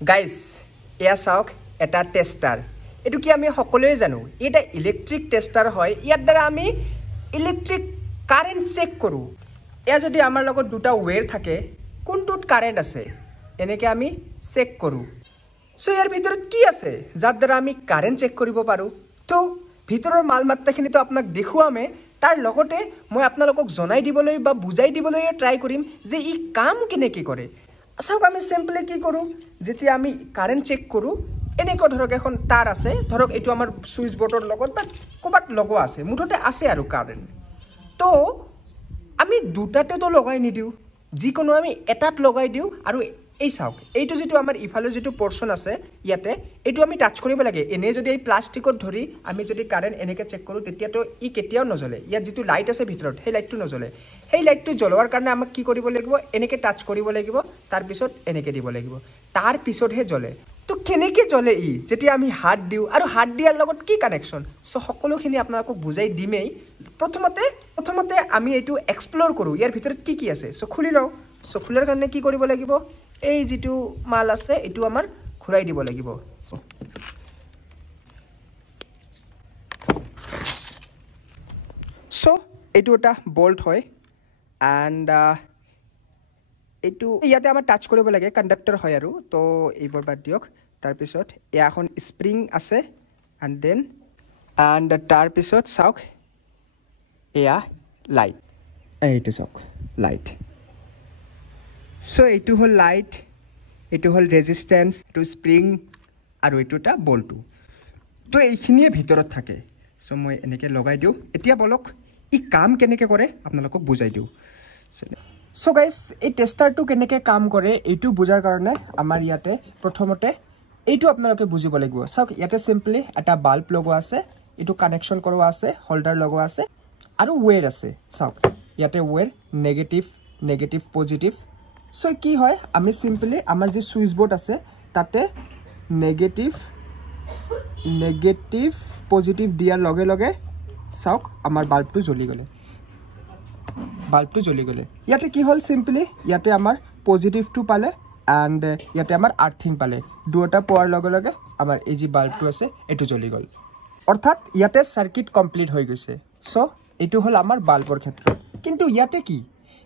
guys এয়া চাওক এটা টেষ্টাৰ এটো কি আমি সকলোৱে জানো এটা ইলেক্ট্ৰিক টেষ্টাৰ হয় ইয়াৰ দ্বাৰা আমি ইলেক্ট্ৰিক কাৰেন্ট চেক কৰো এয়া যদি আমাৰ লগত দুটা ওয়্যাৰ থাকে কোনটোত কাৰেন্ট আছে এনেকে আমি চেক কৰো সো ইয়াৰ ভিতৰত কি আছে যাৰ দ্বাৰা আমি কাৰেন্ট চেক কৰিব পাৰো তো ভিতৰৰ মালমাত্ৰাখিনি তো আপোনাক দেখুৱামে তাৰ লগতে মই আপোনালোকক জনাই দিবলৈ বা বুজাই দিবলৈ ট্ৰাই কৰিম যে ই কাম কেনেকৈ কৰে চাওক আমি সিম্পলি কি কৰো যেতিয়া আমি কাৰেন্ট চেক কৰো এনেকৈ ধৰক এখন তাৰ আছে ধৰক এটো আমাৰ সুইচ বোৰ্ডৰ লগত বা কোবাত লগোৱা আছে মুঠতে আছে আৰু কারেন্ট তো আমি দুটাতে তো লগাই নিদিও যিকোনো আমি এটাত লগাই দিও আৰু এই চাওক এইটো যেটো আমাৰ ইফালে যেটো পোৰশন আছে ইয়াতে এটো আমি টাচ কৰিব লাগে এনে যদি এই প্লাষ্টিকত ধৰি আমি যদি কাৰেন্ট এনেকে চেক কৰো তেতিয়া তো ই কেতিয়াও নজলে ইয়াত যেটো লাইট আছে ভিতৰত সেই লাইটটো নজলে সেই লাইটটো জ্বলোৱাৰ কাৰণে আমাক কি কৰিব লাগিব এনেকে টাচ কৰিব লাগিব তাৰ পিছত এনেকে দিব লাগিব তাৰ পিছতহে জ্বলে তো কেনেকে জ্বলে ই যেতিয়া আমি হাত দিও আৰু হাত দিয়াৰ লগত কি কানেকশন সো সকলোখিনি আপোনালোকক বুজাই দিমেই প্ৰথমতে আমি এটো এক্সপ্লোৰ কৰো ইয়াৰ ভিতৰত কি আছে সো খুলি লও সো খুলাৰ কাৰণে কি কৰিব লাগিব এই যেটো মাল আছে এটো আমাৰ ঘুৰাই দিব লাগিব সো এটো এটা বোল্ট হয় এন্ড এটো ইয়াতে আমাৰ টাচ কৰিব লাগে কন্ডাক্টৰ হয় আৰু তো এইবোৰ বাদ দিয়ক তাৰ পিছত এয়া এখন স্প্ৰিং আছে এন্ড তাৰ পিছত চাওক এয়া লাইট এইটো চাওক লাইট সো এইটো হল লাইট এটো হল ৰেজিস্ট্যান্স এটো স্প্ৰিং আৰু এটোটা বলটো তো এইখিনিয়ে ভিতৰত থাকে সো মই এনেকে লগাই দিও এতিয়া বলক ই কাম কেনেকে কৰে আপোনালোকক বুজাই দিও সো গাইস এই টেষ্টাৰটো কেনেকে কাম কৰে এইটো বুজাৰ কাৰণে আমাৰ ইয়াতে প্ৰথমতে এইটো আপোনালোকে বুজিব লাগিব চাওক ইয়াতে সিম্পলি এটা বাল্ব লগোৱা আছে এটো কানেকশন কৰোৱা আছে হোল্ডাৰ লগোৱা আছে আৰু ওয়্যাৰ আছে চাওক ইয়াতে ওয়্যাৰ নেগেটিভ পজিটিভ সো কি হয় আমি সিম্পলি আমাৰ যে সুইচ বোৰ্ড আছে তাতে নেগেটিভ পজিটিভ দিয়াৰ লগে লগে চাওক আমাৰ বাল্বটো জ্বলি গলে ইয়াতে কি হল সিম্পলি ইয়াতে আমাৰ পজিটিভটো পালে এন্ড ইয়াতে আমাৰ আৰ্থিং পালে দুটা পোৱাৰ লগে লগে আমাৰ এই যে বাল্বটো আছে এটো জ্বলি গল অৰ্থাৎ ইয়াতে সাৰ্কিট কমপ্লিট হৈ গৈছে সো এটো হল আমাৰ বাল্বৰ ক্ষেত্ৰত কিন্তু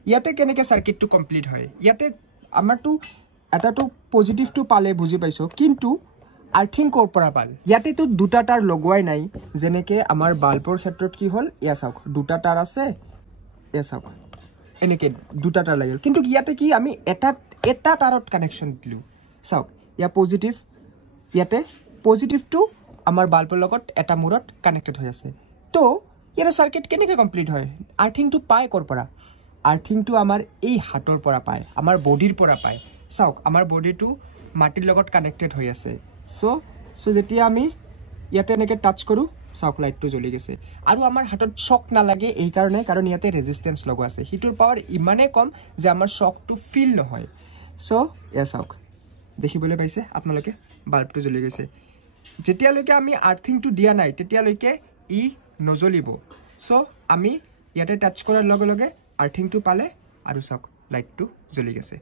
ইয়াতে কেনেকে সাৰ্কিটটো কমপ্লিট হয় ইয়াতে আমাৰটো এটাটো পজিটিভটো পালে বুজি পাইছো কিন্তু আৰ্থিং কৰ পৰা পাল ইয়াতে তো দুটা তাৰ লগোৱাই নাই যেনেকে আমাৰ বাল্বৰ ক্ষেত্ৰত কি হল ইয়া চাওক দুটা তার আছে এ চাওক এনেকে দুটা তার লাগিল কিন্তু ইয়াতে কি আমি এটা তারত কানেকশন দিলু চাওক ইয়া পজিটিভ ইয়াতে পজিটিভটো আমাৰ বাল্বৰ লগত এটা মুৰত কানেক্টেড হৈ আছে তো ইয়াৰ সাৰ্কিট কেনেকে কমপ্লিট হয় আৰ্থিংটো পায় কৰ পৰা আৰ্থিংটো আমাৰ এই হাতৰ পৰা পায় আমাৰ বডিৰ পৰা পায় চাওক আমাৰ বডিটো মাটিৰ লগত কানেক্টেড হৈ আছে সো যেতিয়া আমি ইয়াতে এনেকে টাচ কৰো চাওক লাইটটো জ্বলি গেছে আৰু আমাৰ হাতত শক নালাগে এই কাৰণে কাৰণ ইয়াতে ৰেজিস্ট্যান্স লগোৱা আছে হিটোৰ পাৱাৰ ইমানে কম যে আমাৰ শকটো ফিল নহয় সো এয়া চাওক দেখিবলৈ পাইছে আপোনালোকে বাল্বটো জ্বলি গৈছে যেতিয়ালৈকে আমি আৰ্থিংটো দিয়া নাই তেতিয়ালৈকে ই নজ্বলিব সো আমি ইয়াতে টাচ কৰাৰ লগে লগে আৰ্থিংটো পালে আৰু চাওক লাইটটো জ্বলি গেছে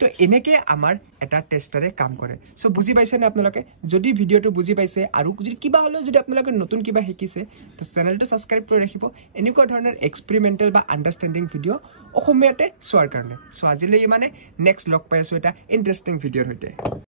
তো এনেকে আমাৰ এটা টেষ্টাৰে কাম কৰে সো বুজি পাইছে না আপোনালোকে যদি ভিডিওটো বুজি পাইছে আৰু যদি কিবা হলো যদি আপোনালোকে নতুন কিবা শিকিছে তো চেনেলটো সাবস্ক্ৰাইব কৰি ৰাখিব এনেকুৱা ধৰণৰ এক্সপেৰিমেন্টাল বা আন্ডাৰষ্টেণ্ডিং ভিডিও অসমীয়াতে চোৱাৰ কাৰণে সো আজিলৈ মানে নেক্সট লগ পাই আছো এটা ইন্টাৰেষ্টিং ভিডিওৰ সৈতে